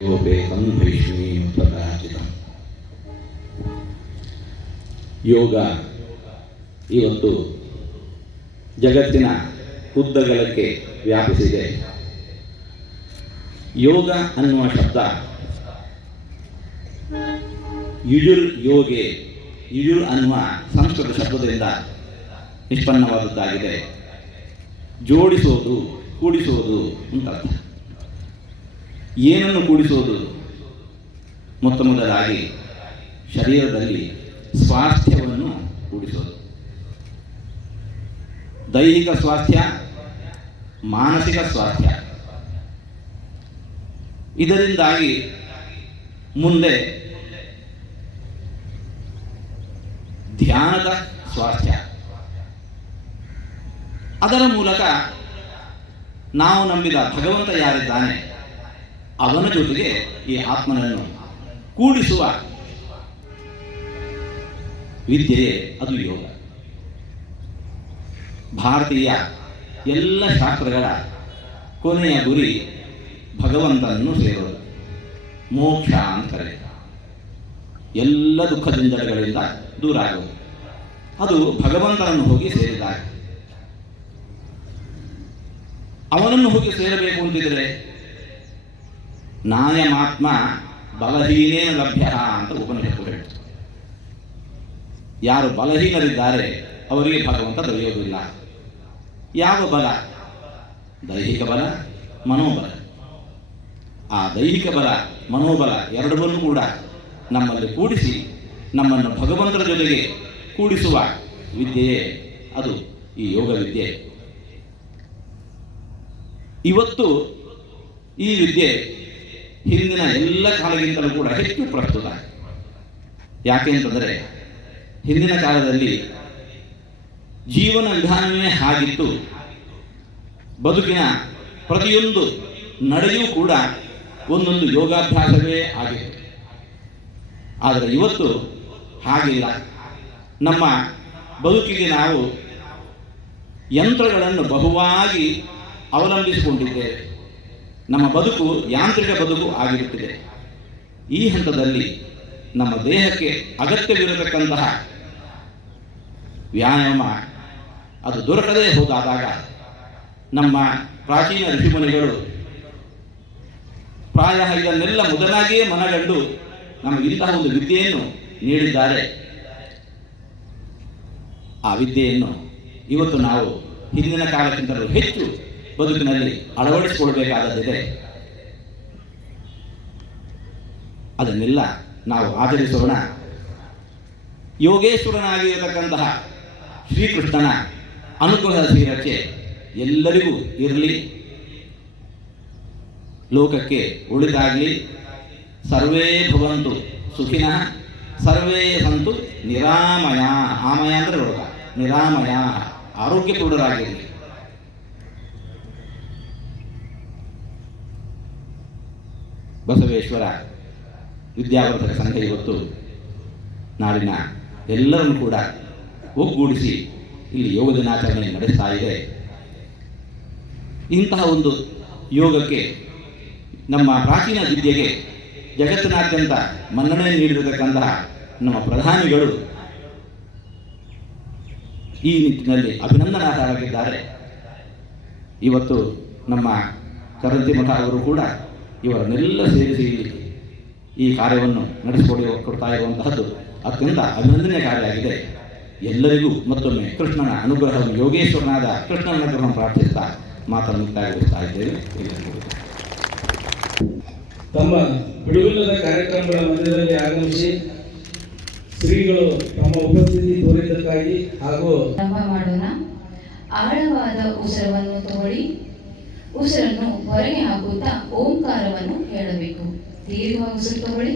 ಯೋಪೇತಂ ಭೈಷ್ಮೀಂ ಪ್ರಕಾಶಿತ. ಯೋಗ ಇವತ್ತು ಜಗತ್ತಿನ ಉದ್ದಗಲಕ್ಕೆ ವ್ಯಾಪಿಸಿದೆ. ಯೋಗ ಅನ್ನುವ ಶಬ್ದ ಯುಜುರ್ ಯೋಗೆ, ಯುಜುರ್ ಅನ್ನುವ ಸಂಸ್ಕೃತ ಶಬ್ದದಿಂದ ನಿಷ್ಪನ್ನವಾದದ್ದಾಗಿದೆ. ಜೋಡಿಸೋದು, ಕೂಡಿಸೋದು ಅಂತ ಅರ್ಥ ಏನನ್ನು ಕೂಡಿಸುವುದು? ಮೊತ್ತ ಮೊದಲಾಗಿ ಶರೀರದಲ್ಲಿ ಸ್ವಾಸ್ಥ್ಯವನ್ನು ಕೂಡಿಸೋದು ದೈಹಿಕ ಸ್ವಾಸ್ಥ್ಯ, ಮಾನಸಿಕ ಸ್ವಾಸ್ಥ್ಯ. ಇದರಿಂದಾಗಿ ಮುಂದೆ ಧ್ಯಾನದ ಸ್ವಾಸ್ಥ್ಯ. ಅದರ ಮೂಲಕ ನಾವು ನಂಬಿದ ಭಗವಂತ ಯಾರಿದ್ದಾನೆ? ಅವನ ಜೊತೆಗೆ ಈ ಆತ್ಮನನ್ನು ಕೂಡಿಸುವ ವಿದ್ಯೆಯೇ ಅದು ಯೋಗ. ಭಾರತೀಯ ಎಲ್ಲ ಶಾಸ್ತ್ರಗಳ ಕೊನೆಯ ಗುರಿ ಭಗವಂತನನ್ನು ಸೇರೋದು. ಮೋಕ್ಷ ಅಂತಾರೆ ಎಲ್ಲ ದುಃಖದಿಂದಗಳಿಂದ ದೂರ ಆಗೋದು ಅದು ಭಗವಂತನನ್ನು ಹೋಗಿ ಸೇರಿದಾಗ ಅವನನ್ನು ಹೋಗಿ ಸೇರಬೇಕು ಅಂತಿದ್ರೆ ನಾಯಮಾತ್ಮ ಬಲಹೀನೇನ ಲಭ್ಯ ಅಂತ ಉಪನಿಷತ್ತು ಯಾರು ಬಲಹೀನರಿದ್ದಾರೆ, ಅವರಿಗೆ ಭಗವಂತ ದೊರೆಯೋದಿಲ್ಲ ಯಾವ ಬಲ? ದೈಹಿಕ ಬಲ, ಮನೋಬಲ. ಆ ದೈಹಿಕ ಬಲ, ಮನೋಬಲ ಎರಡನ್ನೂ ಕೂಡ ನಮ್ಮಲ್ಲಿ ಕೂಡಿಸಿ, ನಮ್ಮನ್ನು ಭಗವಂತರ ಜೊತೆಗೆ ಕೂಡಿಸುವ ವಿದ್ಯೆಯೇ ಅದು, ಈ ಯೋಗ ವಿದ್ಯೆ. ಇವತ್ತು ಈ ವಿದ್ಯೆ ಹಿಂದಿನ ಎಲ್ಲ ಕಾಲಗಿಂತಲೂ ಕೂಡ ಹೆಚ್ಚು ಪ್ರಸ್ತುತ. ಯಾಕೆ ಅಂತಂದರೆ, ಹಿಂದಿನ ಕಾಲದಲ್ಲಿ ಜೀವನ ವಿಧಾನವೇ ಹಾಗಿತ್ತು ಬದುಕಿನ ಪ್ರತಿಯೊಂದು ನಡೆಯೂ ಕೂಡ ಒಂದೊಂದು ಯೋಗಾಭ್ಯಾಸವೇ ಆಗಿತ್ತು. ಆದರೆ ಇವತ್ತು ಹಾಗಿಲ್ಲ. ನಮ್ಮ ಬದುಕಿಗೆ ನಾವು ಯಂತ್ರಗಳನ್ನು ಬಹುವಾಗಿ ಅವಲಂಬಿಸಿಕೊಂಡಿದ್ದೇವೆ. ನಮ್ಮ ಬದುಕು ಯಾಂತ್ರಿಕ ಬದುಕು ಆಗಿರುತ್ತದೆ. ಈ ಹಂತದಲ್ಲಿ ನಮ್ಮ ದೇಹಕ್ಕೆ ಅಗತ್ಯವಿರತಕ್ಕಂತಹ ವ್ಯಾಯಾಮ ಅದು ದೊರಕದೇ ಹೋದಾದಾಗ ನಮ್ಮ ಪ್ರಾಚೀನ ಋಷಿಮುನಿಗಳು ಪ್ರಾಯ ಇದನ್ನೆಲ್ಲ ಮೊದಲಾಗಿಯೇ ಮನಗಂಡು ನಮಗೆ ಇಂತಹ ಒಂದು ವಿದ್ಯೆಯನ್ನು ನೀಡಿದ್ದಾರೆ. ಆ ವಿದ್ಯೆಯನ್ನು ಇವತ್ತು ನಾವು ಹಿಂದಿನ ಕಾಲಕ್ಕಿಂತಲೂ ಹೆಚ್ಚು ಬದುಕಿನಲ್ಲಿ ಅಳವಡಿಸಿಕೊಳ್ಬೇಕಾದದ್ದಿದೆ ಅದನ್ನೆಲ್ಲ ನಾವು ಆಚರಿಸೋಣ ಯೋಗೇಶ್ವರನಾಗಿರತಕ್ಕಂತಹ ಶ್ರೀಕೃಷ್ಣನ ಅನುಗ್ರಹದ ಶ್ರೀರಕ್ಷೆ ಎಲ್ಲರಿಗೂ ಇರಲಿ. ಲೋಕಕ್ಕೆ ಉಳಿದಾಗಲಿ ಸರ್ವೇ ಭವಂತು ಸುಖಿನ, ಸರ್ವೇ ಸಂತು ನಿರಾಮಯ. ಆಮಯ ಅಂದರೆ ರೋಗ. ನಿರಾಮಯ. ಆರೋಗ್ಯಪೂರ್ಣರಾಗಿರಲಿ. ಬಸವೇಶ್ವರ ವಿದ್ಯಾವರ್ಧಕ ಸಂಘ ಇವತ್ತು ನಾಡಿನ ಎಲ್ಲರನ್ನು ಕೂಡ ಒಗ್ಗೂಡಿಸಿ ಇಲ್ಲಿ ಯೋಗ ದಿನಾಚರಣೆ ನಡೆಸ್ತಾ ಇದೆ. ಇಂತಹ ಒಂದು ಯೋಗಕ್ಕೆ ನಮ್ಮ ಪ್ರಾಚೀನ ವಿದ್ಯೆಗೆ ಜಗತ್ತಿನಾದ್ಯಂತ ಮನ್ನಣೆ ನೀಡಿರತಕ್ಕಂತಹ ನಮ್ಮ ಪ್ರಧಾನಿಗಳು ಈ ನಿಟ್ಟಿನಲ್ಲಿ ಅಭಿನಂದನಾರ್ಹರಾಗಿದ್ದಾರೆ. ಇವತ್ತು ನಮ್ಮ ಕರಂತಿ ಮಠ ಅವರು ಕೂಡ ಇವರನ್ನೆಲ್ಲ ಸೇರಿಸಿ ಈ ಕಾರ್ಯವನ್ನು ನಡೆಸಿಕೊಡಿ ಕೊಡ್ತಾ ಇರುವಂತಹದ್ದು ಅತ್ಯಂತ ಅಭಿನಂದನೆಯ ಕಾರ್ಯ ಆಗಿದೆ. ಎಲ್ಲರಿಗೂ ಮತ್ತೊಮ್ಮೆ ಕೃಷ್ಣನ ಅನುಗ್ರಹ ಯೋಗೇಶ್ವರನಾದ ಕೃಷ್ಣನ ಅನುಗ್ರಹವನ್ನು ಪ್ರಾರ್ಥಿಸ್ತಾ ಮಾತನ್ನು ಮುಕ್ತಾಯಗೊಳಿಸ್ತಾ ಇದ್ದೇವೆ. ತಮ್ಮ ಬಿಡುವಿಲ್ಲದ ಕಾರ್ಯಕ್ರಮಗಳ ಮಧ್ಯದಲ್ಲಿ ಆಗಮಿಸಿ ಶ್ರೀಗಳು ತಮ್ಮ ಉಪಸ್ಥಿತಿ ತೋರಿದ್ದಕ್ಕಾಗಿ ಹಾಗೂ ಮಾಡೋಣ. ಆಳವಾದ ಉಸಿರವನ್ನು ತಗೊಳ್ಳಿ. ಉಸಿರನ್ನು ಹೊರಗೆ ಹಾಕುತ್ತಾ ಓಂಕಾರವನ್ನು ಹೇಳಬೇಕು. ದೀರ್ಘ ಉಸಿರು ತಗೊಳ್ಳಿ